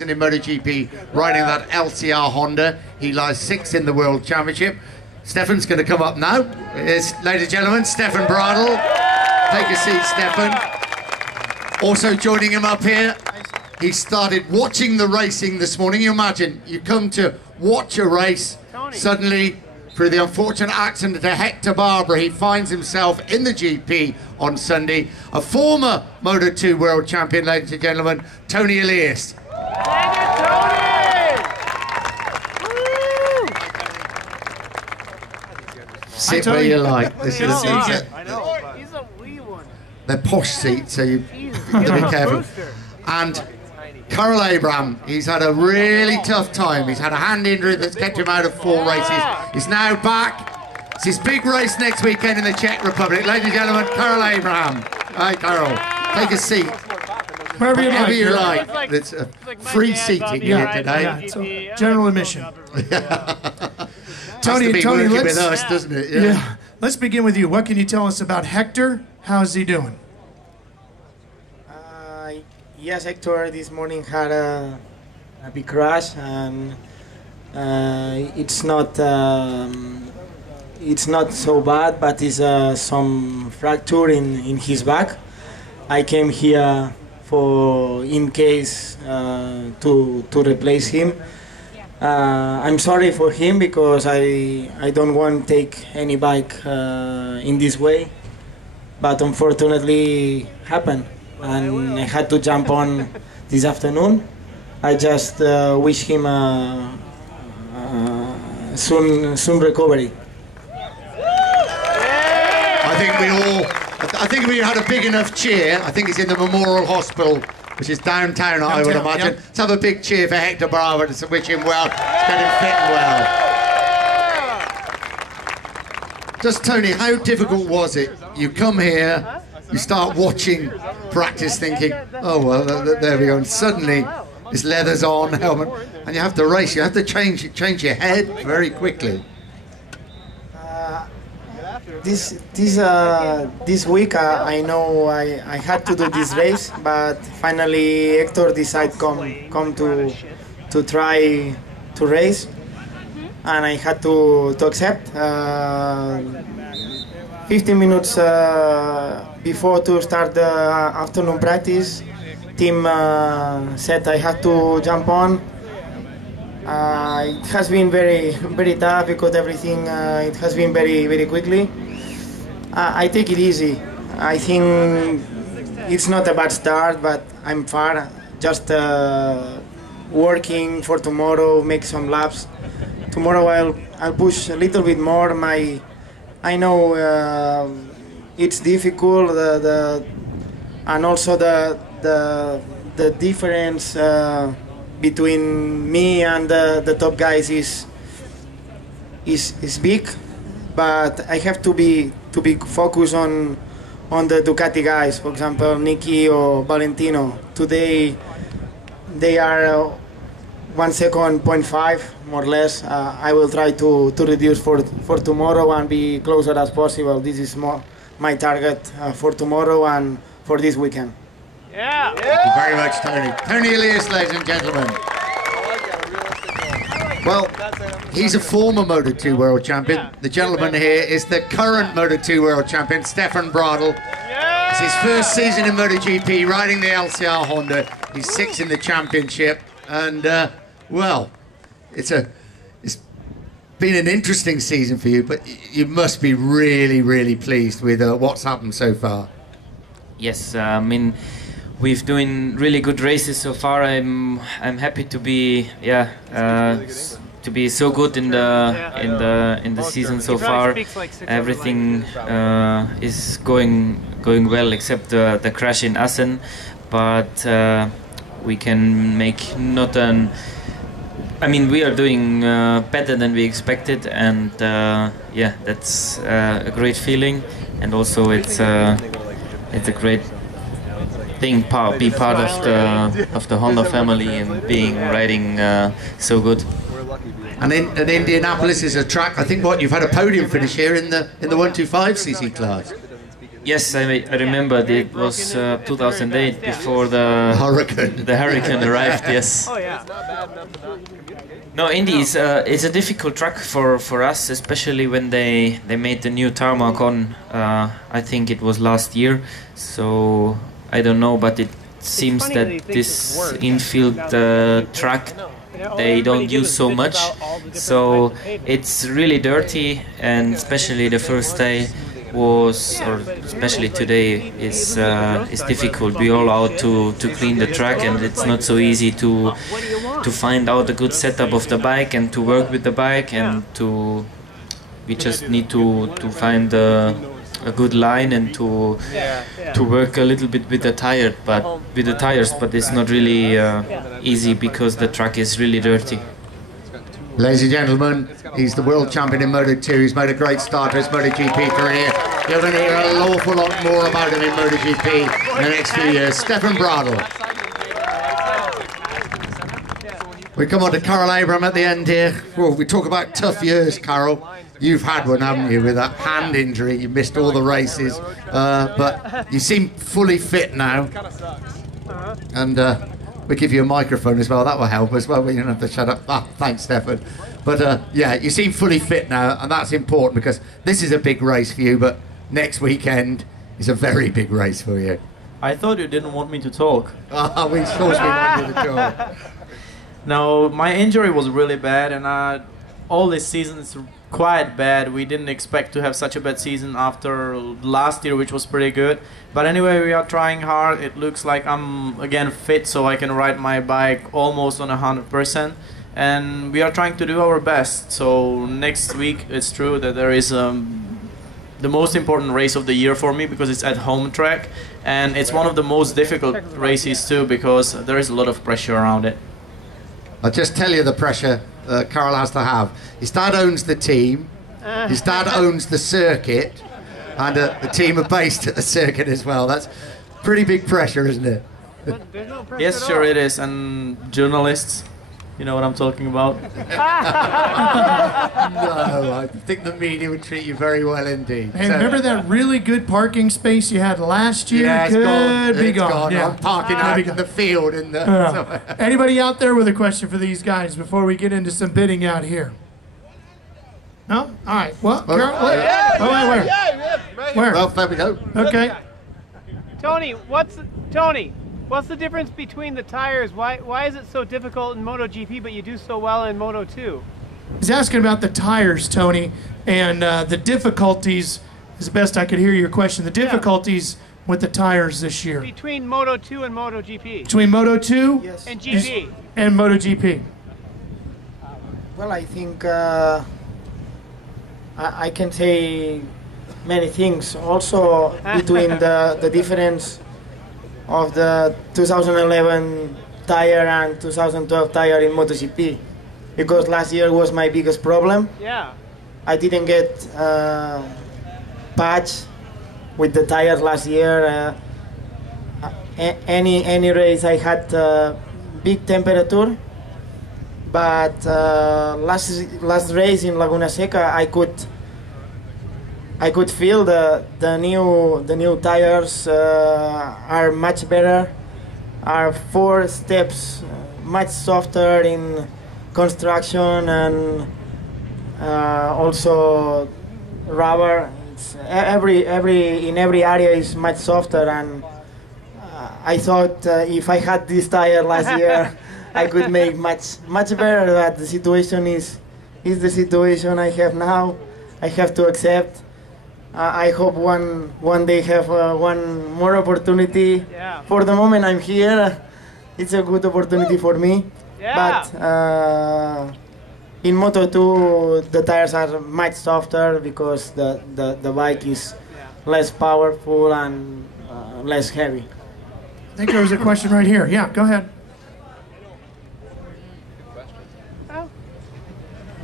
in MotoGP riding that LCR Honda. He lies 6th in the World Championship. Stefan's going to come up now. Ladies and gentlemen, Stefan Bradl. Take a seat, Stefan. Also joining him up here, he started watching the racing this morning. You imagine, you come to watch a race, suddenly, through the unfortunate accident to Hector Barbera, he finds himself in the GP on Sunday. A former Moto2 World Champion, ladies and gentlemen, Toni Elias. Thank you, Toni! Sit where you like. This is I know. He's a wee one. they're posh seats, so you have to be careful. And Karel, he's had a really tough time. He's had a hand injury that's kept him out of 4 races. He's now back. It's his big race next weekend in the Czech Republic. Ladies and gentlemen, Carel. Hi, Karel. Take a seat. Wherever you like. It's a free seating here today. Yeah, it's a general admission. Tony, let's, with us, doesn't it? Yeah. Let's begin with you. What can you tell us about Hector? How's he doing? Yes, Hector this morning had a big crash, and it's not so bad, but it's some fracture in his back. I came here for in case to replace him. I'm sorry for him because I don't want to take any bike in this way, but unfortunately happened. And I had to jump on this afternoon. I just wish him soon recovery. I think we had a big enough cheer. I think he's in the Memorial Hospital, which is downtown, I would imagine. Yep. Let's have a big cheer for Hector Barbera to wish him well, get him fit and well. Just Tony, how difficult was it? You come here, you start watching practice thinking, oh well, there we go, and suddenly this leather's on, helmet, and you have to race, you have to change your head very quickly. This week I know I had to do this race, but finally Hector decided come to try to race, and I had to accept. 15 minutes before to start the afternoon practice, team said I had to jump on. It has been very tough because everything it has been very quickly. I take it easy. I think it's not a bad start, but I'm far. Just working for tomorrow, make some laps. Tomorrow I'll push a little bit more. I know it's difficult, and also the difference between me and the top guys is big, but I have to be focused on the Ducati guys. For example, Nicky or Valentino. Today they are 1 second, 0.5 more or less. I will try to reduce for tomorrow and be closer as possible. This is my target for tomorrow and for this weekend. Yeah. Thank you very much, Tony. Toni Elias, ladies and gentlemen. Well, he's a former Moto2 World Champion. The gentleman here is the current Moto2 World Champion, Stefan Bradl. It's his first season in MotoGP, riding the LCR Honda. He's 6th in the championship, and well, it's been an interesting season for you, but you must be really pleased with what's happened so far. Yes, I mean, we've doing really good races so far. I'm happy to be so good in the season so far. Everything is going well except the crash in Assen, but we can make not an. I mean, we are doing better than we expected, and yeah, that's a great feeling, and also it's a great thing be part of the Honda family and riding so good. And Indianapolis is a track. I think you've had a podium finish here in the 125cc class. Yes, I remember it was 2008 before the hurricane arrived. Yes. Oh yeah. No, Indy is it's a difficult track for us, especially when they made the new tarmac on. I think it was last year. So I don't know, but it seems that this infield track they don't use so much. So it's really dirty, and especially the first day was, or especially today, is difficult. We all out to clean the track, and it's not so easy to find out a good setup of the bike and to work with the bike, and we just need to find a good line and to work a little bit with the tires, but it's not really easy because the track is really dirty. Ladies and gentlemen, he's the world champion in Moto2. He's made a great start to his MotoGP career. You're going to hear an awful lot more about him in MotoGP in the next few years. Stefan Bradl. We come on to Karel Abram at the end here. Well, we talk about tough years, Karel. You've had one, haven't you, with that hand injury? You missed all the races, but you seem fully fit now. And we'll give you a microphone as well. That will help as well. We don't have to shut up. Ah, thanks, Stefan. But yeah, you seem fully fit now, and that's important because this is a big race for you, but next weekend is a very big race for you. I thought you didn't want me to talk. Ah, we of course we want you to talk. No, my injury was really bad, and all this season is quite bad. We didn't expect to have such a bad season after last year, which was pretty good. But anyway, we are trying hard. It looks like I'm again fit, so I can ride my bike almost on 100%. And we are trying to do our best. So next week, it's true that there is the most important race of the year for me because it's at home track, and it's one of the most difficult races too because there is a lot of pressure around it. I'll just tell you the pressure Karel has to have. His dad owns the team, his dad owns the circuit, and the team are based at the circuit as well. That's pretty big pressure, isn't it? Yes, sure it is, and journalists, you know what I'm talking about. No, I think the media would treat you very well indeed. Hey, remember that really good parking space you had last year? Yeah, it's gone. Be gone. Yeah. I'm parking out in the field. In the, Anybody out there with a question for these guys before we get into some bidding out here? No? All right. Well, Karel, where? Well, there we go. Okay. Tony, what's the difference between the tires? Why is it so difficult in MotoGP, but you do so well in Moto2? He's asking about the tires, Tony, and the difficulties, as best I could hear your question, the difficulties with the tires this year. Between Moto2 and MotoGP. Between Moto2 and GP. And MotoGP. Well, I think I can say many things. Also, between the difference of the 2011 tire and 2012 tire in MotoGP, because last year was my biggest problem. Yeah. I didn't get patch with the tires last year. Any race I had big temperature, but last race in Laguna Seca I could feel the new tires are much better, are 4 steps much softer in construction, and also rubber. It's in every area is much softer, and I thought if I had this tire last year I could make much better, but the situation is the situation I have now. I have to accept. I hope one day have one more opportunity. Yeah. For the moment I'm here. It's a good opportunity for me. Yeah. But in Moto2 the tires are much softer because the bike is less powerful and less heavy. I think there was a question right here. Yeah, go ahead.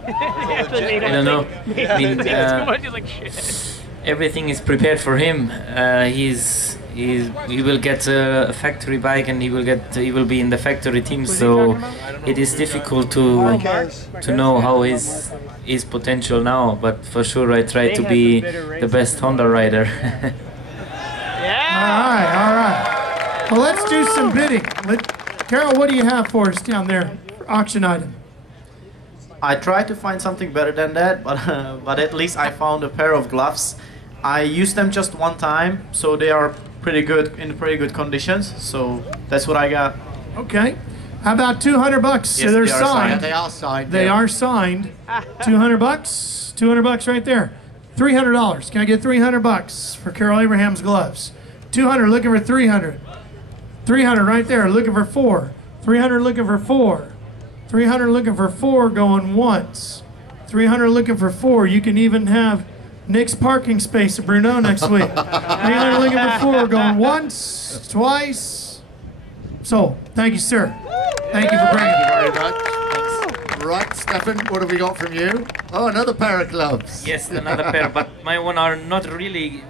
I don't know. I mean, everything is prepared for him. He will get a factory bike, and he will be in the factory team. So it is difficult to know how his potential now. But for sure, I try to be the best Honda rider. right. Well, let's do some bidding. Karel, what do you have for us down there? Auction item. I tried to find something better than that, but at least I found a pair of gloves. I used them just one time, so they are pretty good, in pretty good conditions. So that's what I got. Okay. How about $200? Yes, So they're they are signed. signed. They are signed. They yeah. are signed. $200. $200 right there. $300. Can I get $300 for Karel Abraham's gloves? 200 looking for 300. 300 right there looking for 4. 300 looking for 4. 300 looking for 4 going once. 300 looking for 4. You can even have Nick's parking space at Bruno next week. 300 looking for 4 going once, twice. So, thank you, sir. Thank you for bringing it. Very much. Right, Stefan, what have we got from you? Oh, another pair of gloves. Yes, another pair, but my one are not really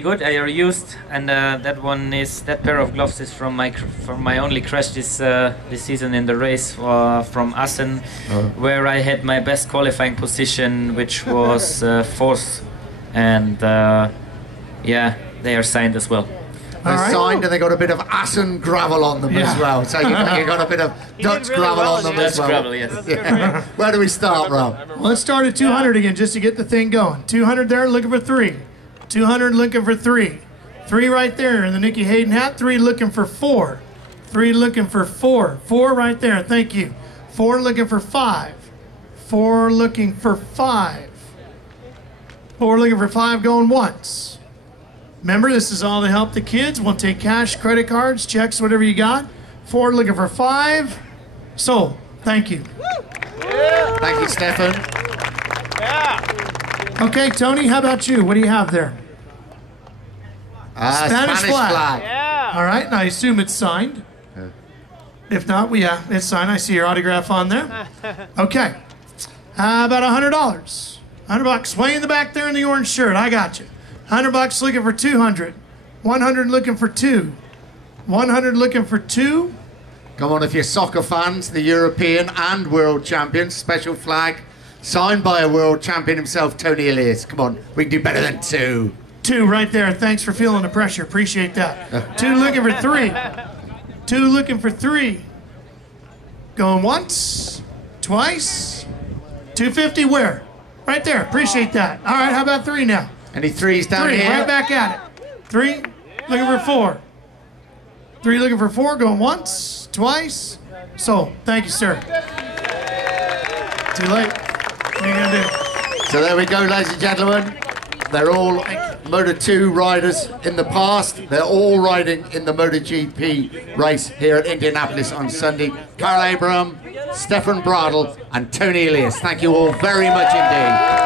good. I are used, and that pair of gloves is from my only crash this season in the race from Assen, where I had my best qualifying position, which was 4th, and yeah, they are signed as well. They're All right. signed and they got a bit of Assen gravel on them as well. So you got a bit of Dutch really gravel well on them in as Dutch well. gravel, yes. Yeah. Where do we start, Rob? Let's start at 200 again just to get the thing going. 200 there, looking for 3. 200 looking for 3. 3 right there in the Nicky Hayden hat. 3 looking for 4. 3 looking for 4. 4 right there, thank you. 4 looking for 5. 4 looking for 5. 4 looking for 5 going once. Remember, this is all to help the kids. We'll take cash, credit cards, checks, whatever you got. 4 looking for 5. So, thank you. Thank you, Stefan. Okay, Tony, how about you? What do you have there? Spanish flag. Yeah. All right, and I assume it's signed. If not, yeah, it's signed. I see your autograph on there. Okay. How about $100? $100. Way in the back there in the orange shirt. I got you. $100 looking for 200. 100 looking for 2. 100 looking for 2. Come on, if you're soccer fans, the European and world champions, special flag, signed by a world champion himself, Toni Elias. Come on, we can do better than 2. 2 right there. Thanks for feeling the pressure. Appreciate that. 2 looking for 3. 2 looking for 3. Going once, twice. 250 where? Right there. Appreciate that. All right, how about 3 now? Any 3s down 3, here? right back at it. 3, looking for 4. 3 looking for 4, going once, twice. So, thank you, sir. Too late. What are you gonna do? So there we go, ladies and gentlemen. They're all Moto2 riders in the past. They're all riding in the MotoGP race here at Indianapolis on Sunday. Karel Abraham, Stefan Bradl, and Toni Elias. Thank you all very much indeed.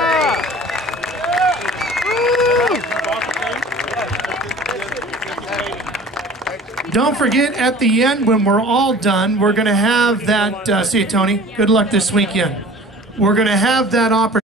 Don't forget, at the end, when we're all done, we're going to have that, see you, Tony. Good luck this weekend. We're going to have that opportunity.